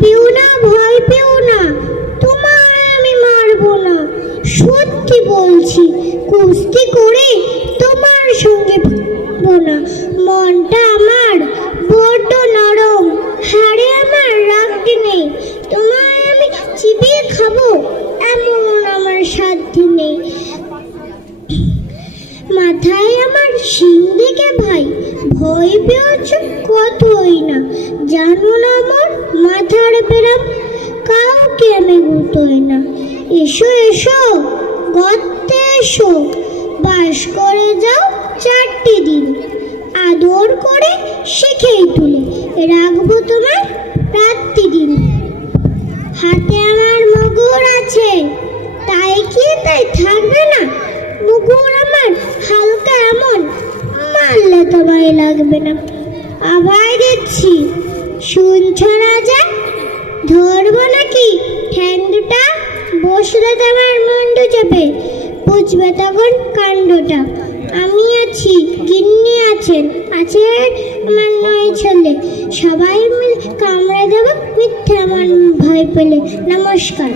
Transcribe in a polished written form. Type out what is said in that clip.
পেও না, ভয় পেও না, তোমায় আমি মারবো না। সত্যি বলছি, কুস্তি করে তোমার সঙ্গে ভাববো না। মনটা আমার বড্ড নরম, হাড়ে আমার রাখতে নেই। তোমায় আমি চিবিয়ে খাবো এমন আমার সাধ্য নেই। মাথায় আমার শিং দেখে ভাই ভয় পেয়েছ কতই না। জানো না আমার মাথার পেরাম, কাউকে আমি গুতোই না। এসো এসো গর্তে এসো, বাস করে যাও 4টে দিন। আদর করে শিখেই তুলে রাখবো তোমার রাত্রিদিন। হাতে আমার মুগুর আছে, তাই কি তাই থাকবে না? মুগুর আমার হালকা এমন, মারলে তোমায় লাগবে না। আবার দিচ্ছি, শুনছো রাজা? ধরবো নাকি ঠ্যাং দুটা? বসলে তোমার মুন্ডু চেপে বুঝবে তখন কাণ্ডটা। আমি আছি, গিন্নি আছেন, আছে আমার 9 ছেলে। সবাই মিলে কামড়ে দেবো মিথ্যে আমার ভয় পেলে। নমস্কার।